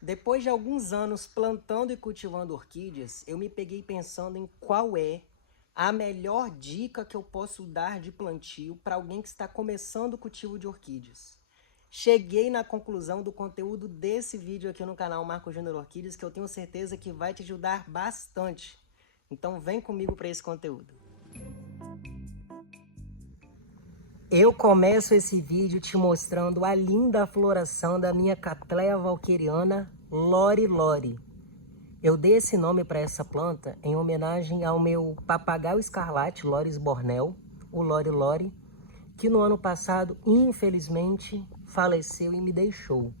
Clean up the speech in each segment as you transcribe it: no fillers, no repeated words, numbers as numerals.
Depois de alguns anos plantando e cultivando orquídeas, eu me peguei pensando em qual é a melhor dica que eu posso dar de plantio para alguém que está começando o cultivo de orquídeas. Cheguei na conclusão do conteúdo desse vídeo aqui no canal Marco Júnior Orquídeas, que eu tenho certeza que vai te ajudar bastante. Então vem comigo para esse conteúdo. Eu começo esse vídeo te mostrando a linda floração da minha Cattleya valqueriana Lori Lori. Eu dei esse nome para essa planta em homenagem ao meu papagaio escarlate, Loris Bornel, o Lori Lori, que no ano passado, infelizmente, faleceu e me deixou.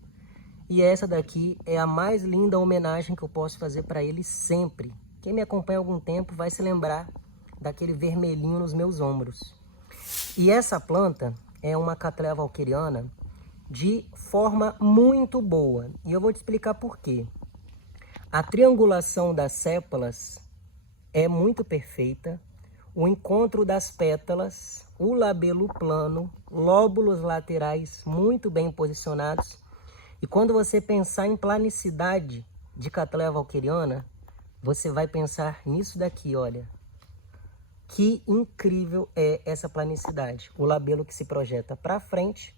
E essa daqui é a mais linda homenagem que eu posso fazer para ele sempre. Quem me acompanha há algum tempo vai se lembrar daquele vermelhinho nos meus ombros. E essa planta é uma Cattleya valqueriana de forma muito boa. E eu vou te explicar por quê. A triangulação das sépalas é muito perfeita. O encontro das pétalas, o labelo plano, lóbulos laterais muito bem posicionados. E quando você pensar em planicidade de Cattleya valqueriana, você vai pensar nisso daqui, olha. Que incrível é essa planicidade. O labelo que se projeta para frente,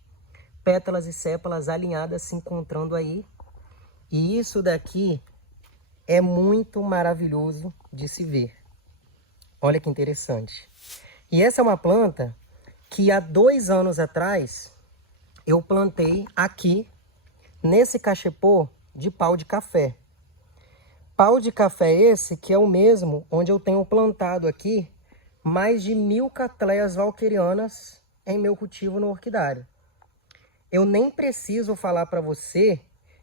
pétalas e sépalas alinhadas se encontrando aí. E isso daqui é muito maravilhoso de se ver. Olha que interessante. E essa é uma planta que há 2 anos atrás eu plantei aqui nesse cachepô de pau de café. Pau de café esse que é o mesmo onde eu tenho plantado aqui mais de 1000 Cattleyas valquerianas em meu cultivo no orquidário. Eu nem preciso falar para você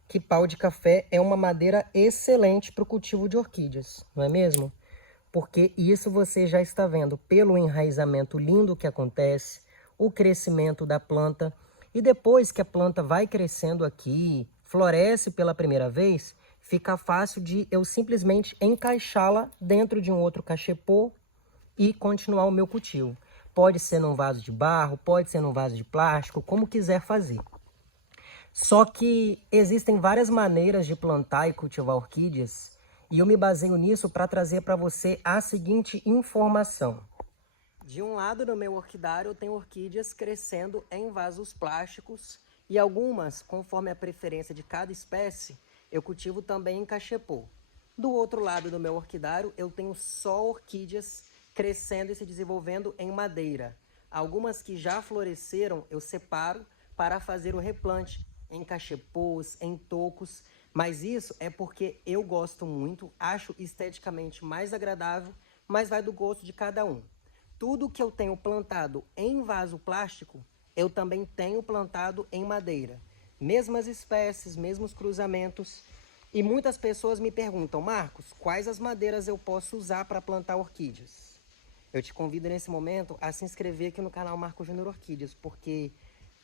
que pau de café é uma madeira excelente para o cultivo de orquídeas, não é mesmo? Porque isso você já está vendo pelo enraizamento lindo que acontece, o crescimento da planta, e depois que a planta vai crescendo aqui, floresce pela primeira vez, fica fácil de eu simplesmente encaixá-la dentro de um outro cachepô e continuar o meu cultivo. Pode ser num vaso de barro, pode ser num vaso de plástico, como quiser fazer. Só que existem várias maneiras de plantar e cultivar orquídeas, e eu me baseio nisso para trazer para você a seguinte informação. De um lado do meu orquidário eu tenho orquídeas crescendo em vasos plásticos e algumas, conforme a preferência de cada espécie, eu cultivo também em cachepô. Do outro lado do meu orquidário eu tenho só orquídeas crescendo e se desenvolvendo em madeira. Algumas que já floresceram eu separo para fazer o replante em cachepôs, em tocos, mas isso é porque eu gosto muito, acho esteticamente mais agradável, mas vai do gosto de cada um. Tudo que eu tenho plantado em vaso plástico, eu também tenho plantado em madeira. Mesmas espécies, mesmos cruzamentos. E muitas pessoas me perguntam, Marcos, quais as madeiras eu posso usar para plantar orquídeas? Eu te convido nesse momento a se inscrever aqui no canal Marco Júnior Orquídeas, porque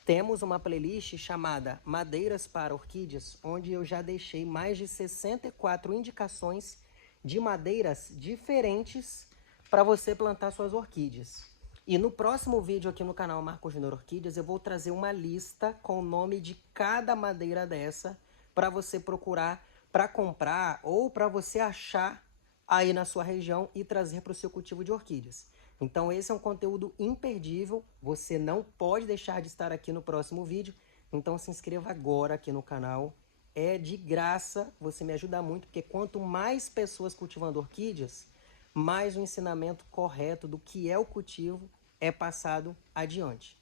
temos uma playlist chamada Madeiras para Orquídeas, onde eu já deixei mais de 64 indicações de madeiras diferentes para você plantar suas orquídeas. E no próximo vídeo aqui no canal Marco Júnior Orquídeas, eu vou trazer uma lista com o nome de cada madeira dessa para você procurar para comprar ou para você achar aí na sua região e trazer para o seu cultivo de orquídeas. Então esse é um conteúdo imperdível, você não pode deixar de estar aqui no próximo vídeo, então se inscreva agora aqui no canal, é de graça, você me ajuda muito, porque quanto mais pessoas cultivando orquídeas, mais o ensinamento correto do que é o cultivo é passado adiante.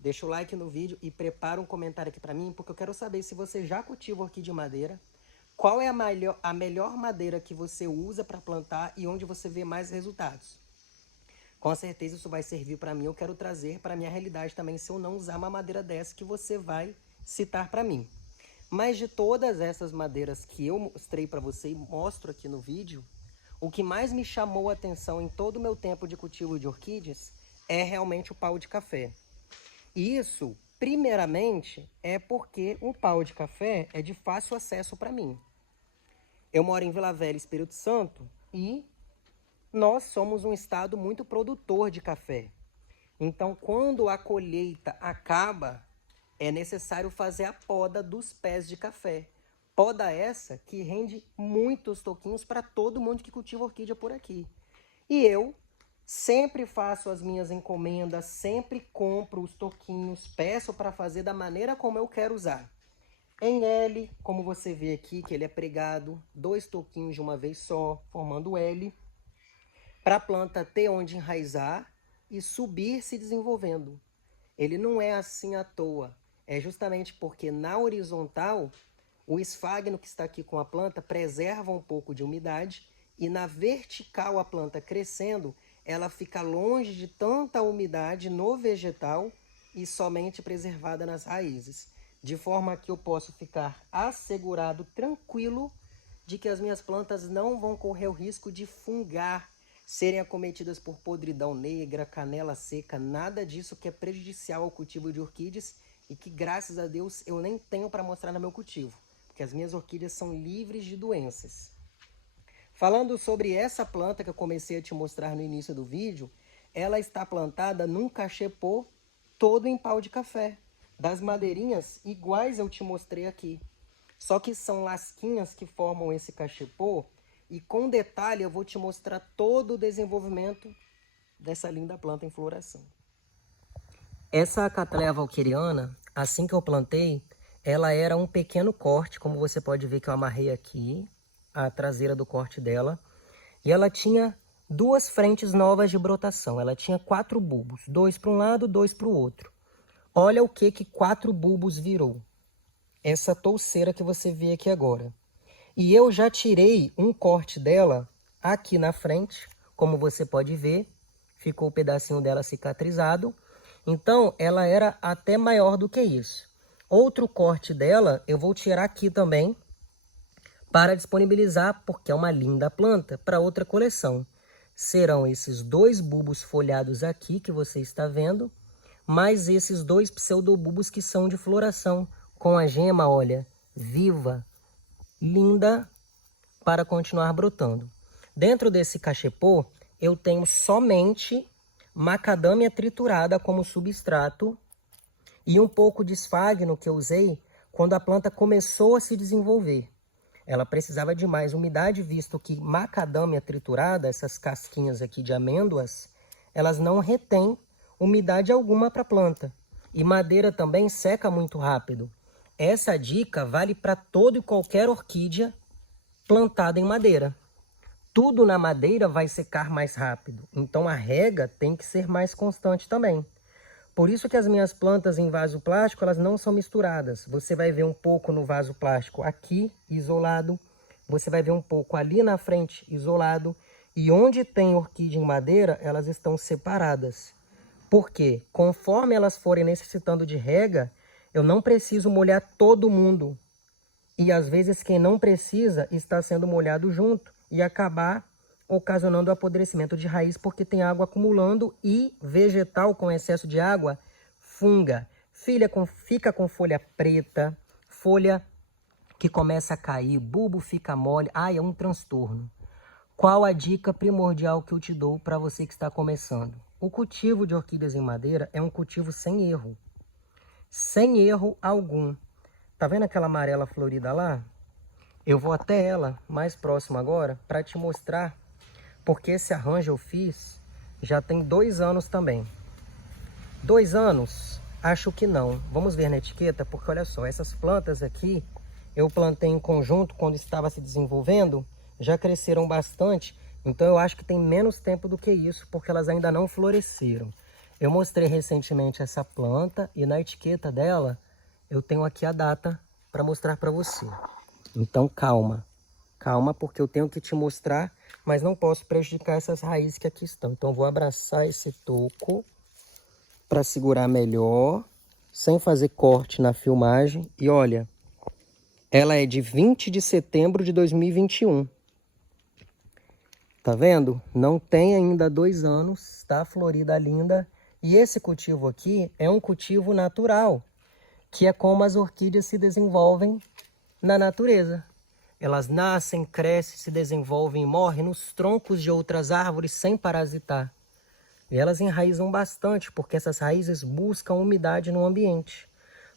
Deixa o like no vídeo e prepara um comentário aqui para mim, porque eu quero saber se você já cultiva orquídea de madeira, qual é a melhor madeira que você usa para plantar e onde você vê mais resultados. Com certeza isso vai servir para mim, eu quero trazer para a minha realidade também se eu não usar uma madeira dessa que você vai citar para mim. Mas de todas essas madeiras que eu mostrei para você e mostro aqui no vídeo, o que mais me chamou a atenção em todo o meu tempo de cultivo de orquídeas é realmente o pau de café. E isso, primeiramente, é porque o pau de café é de fácil acesso para mim. Eu moro em Vila Velha, Espírito Santo, e nós somos um estado muito produtor de café. Então, quando a colheita acaba, é necessário fazer a poda dos pés de café. Poda essa que rende muitos toquinhos para todo mundo que cultiva orquídea por aqui. E eu sempre faço as minhas encomendas, sempre compro os toquinhos, peço para fazer da maneira como eu quero usar. Em L, como você vê aqui, que ele é pregado, 2 toquinhos de uma vez só, formando L, para a planta ter onde enraizar e subir se desenvolvendo. Ele não é assim à toa, é justamente porque na horizontal, o esfagno que está aqui com a planta preserva um pouco de umidade e na vertical a planta crescendo, ela fica longe de tanta umidade no vegetal e somente preservada nas raízes. De forma que eu posso ficar assegurado, tranquilo, de que as minhas plantas não vão correr o risco de fungar, serem acometidas por podridão negra, canela seca, nada disso que é prejudicial ao cultivo de orquídeas e que, graças a Deus, eu nem tenho para mostrar no meu cultivo, porque as minhas orquídeas são livres de doenças. Falando sobre essa planta que eu comecei a te mostrar no início do vídeo, ela está plantada num cachepô todo em pau de café, das madeirinhas iguais eu te mostrei aqui. Só que são lasquinhas que formam esse cachepô e com detalhe eu vou te mostrar todo o desenvolvimento dessa linda planta em floração. Essa Cattleya valkeriana, assim que eu plantei, ela era um pequeno corte, como você pode ver que eu amarrei aqui, a traseira do corte dela. E ela tinha 2 frentes novas de brotação, ela tinha 4 bulbos, 2 para um lado, 2 para o outro. Olha o que 4 bulbos virou. Essa touceira que você vê aqui agora. E eu já tirei um corte dela aqui na frente, como você pode ver. Ficou o pedacinho dela cicatrizado. Então, ela era até maior do que isso. Outro corte dela eu vou tirar aqui também, para disponibilizar, porque é uma linda planta, para outra coleção. Serão esses 2 bulbos folhados aqui que você está vendo, mais esses 2 pseudobulbos que são de floração, com a gema, olha, viva, linda, para continuar brotando. Dentro desse cachepô, eu tenho somente macadâmia triturada como substrato e um pouco de esfagno que eu usei quando a planta começou a se desenvolver. Ela precisava de mais umidade, visto que macadâmia triturada, essas casquinhas aqui de amêndoas, elas não retêm umidade alguma para a planta. E madeira também seca muito rápido. Essa dica vale para toda e qualquer orquídea plantada em madeira. Tudo na madeira vai secar mais rápido, então a rega tem que ser mais constante também. Por isso que as minhas plantas em vaso plástico, elas não são misturadas. Você vai ver um pouco no vaso plástico aqui, isolado. Você vai ver um pouco ali na frente, isolado. E onde tem orquídea em madeira, elas estão separadas. Por quê? Conforme elas forem necessitando de rega, eu não preciso molhar todo mundo. E às vezes quem não precisa está sendo molhado junto e acabar ocasionando apodrecimento de raiz porque tem água acumulando e vegetal com excesso de água funga. Fica com folha preta, folha que começa a cair, bulbo fica mole. Ai, é um transtorno. Qual a dica primordial que eu te dou para você que está começando? O cultivo de orquídeas em madeira é um cultivo sem erro. Sem erro algum. Tá vendo aquela amarela florida lá? Eu vou até ela, mais próximo agora, para te mostrar. Porque esse arranjo eu fiz já tem 2 anos também. 2 anos? Acho que não. Vamos ver na etiqueta, porque olha só, essas plantas aqui eu plantei em conjunto quando estava se desenvolvendo, já cresceram bastante, então eu acho que tem menos tempo do que isso, porque elas ainda não floresceram. Eu mostrei recentemente essa planta e na etiqueta dela eu tenho aqui a data para mostrar para você. Então calma. Calma, porque eu tenho que te mostrar, mas não posso prejudicar essas raízes que aqui estão. Então, vou abraçar esse toco para segurar melhor, sem fazer corte na filmagem. E olha, ela é de 20 de setembro de 2021. Tá vendo? Não tem ainda 2 anos, tá florida linda. E esse cultivo aqui é um cultivo natural, que é como as orquídeas se desenvolvem na natureza. Elas nascem, crescem, se desenvolvem e morrem nos troncos de outras árvores sem parasitar. E elas enraizam bastante, porque essas raízes buscam umidade no ambiente.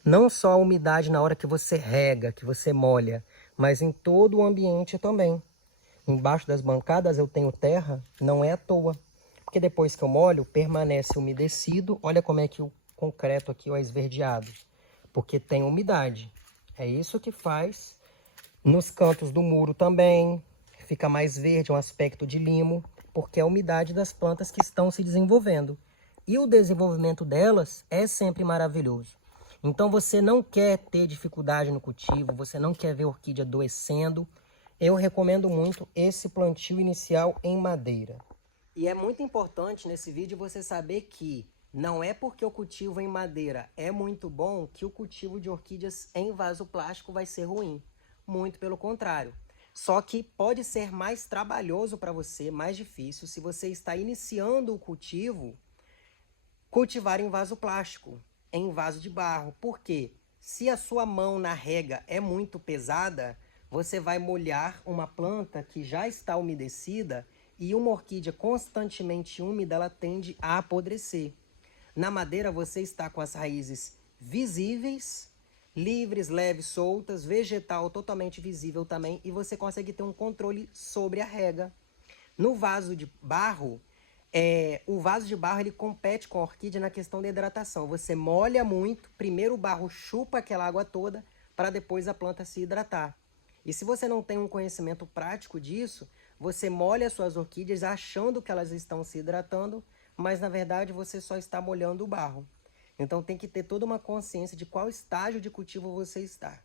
Não só a umidade na hora que você rega, que você molha, mas em todo o ambiente também. Embaixo das bancadas eu tenho terra, não é à toa. Porque depois que eu molho, permanece umedecido. Olha como é que o concreto aqui é esverdeado. Porque tem umidade. É isso que faz. Nos cantos do muro também, fica mais verde, um aspecto de limo, porque é a umidade das plantas que estão se desenvolvendo. E o desenvolvimento delas é sempre maravilhoso. Então você não quer ter dificuldade no cultivo, você não quer ver a orquídea adoecendo. Eu recomendo muito esse plantio inicial em madeira. E é muito importante nesse vídeo você saber que não é porque o cultivo em madeira é muito bom que o cultivo de orquídeas em vaso plástico vai ser ruim. Muito pelo contrário. Só que pode ser mais trabalhoso para você, mais difícil, se você está iniciando o cultivo, cultivar em vaso plástico, em vaso de barro. Por quê? Se a sua mão na rega é muito pesada, você vai molhar uma planta que já está umedecida e uma orquídea constantemente úmida, ela tende a apodrecer. Na madeira você está com as raízes visíveis, livres, leves, soltas, vegetal totalmente visível também, e você consegue ter um controle sobre a rega. No vaso de barro, o vaso de barro ele compete com a orquídea na questão da hidratação. Você molha muito, primeiro o barro chupa aquela água toda, para depois a planta se hidratar. E se você não tem um conhecimento prático disso, você molha as suas orquídeas achando que elas estão se hidratando, mas na verdade você só está molhando o barro. Então tem que ter toda uma consciência de qual estágio de cultivo você está.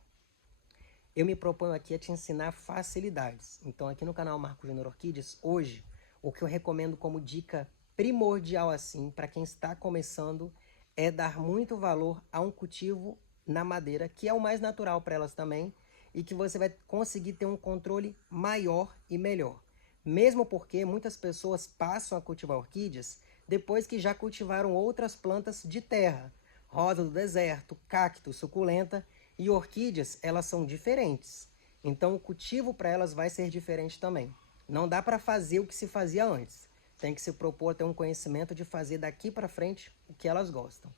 Eu me proponho aqui a te ensinar facilidades. Então aqui no canal Marco Júnior Orquídeas, hoje, o que eu recomendo como dica primordial assim, para quem está começando, é dar muito valor a um cultivo na madeira, que é o mais natural para elas também, e que você vai conseguir ter um controle maior e melhor. Mesmo porque muitas pessoas passam a cultivar orquídeas depois que já cultivaram outras plantas de terra, rosa do deserto, cacto, suculenta, e orquídeas, elas são diferentes. Então o cultivo para elas vai ser diferente também. Não dá para fazer o que se fazia antes. Tem que se propor a ter um conhecimento de fazer daqui para frente o que elas gostam.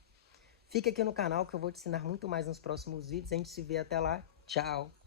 Fica aqui no canal que eu vou te ensinar muito mais nos próximos vídeos. A gente se vê até lá. Tchau!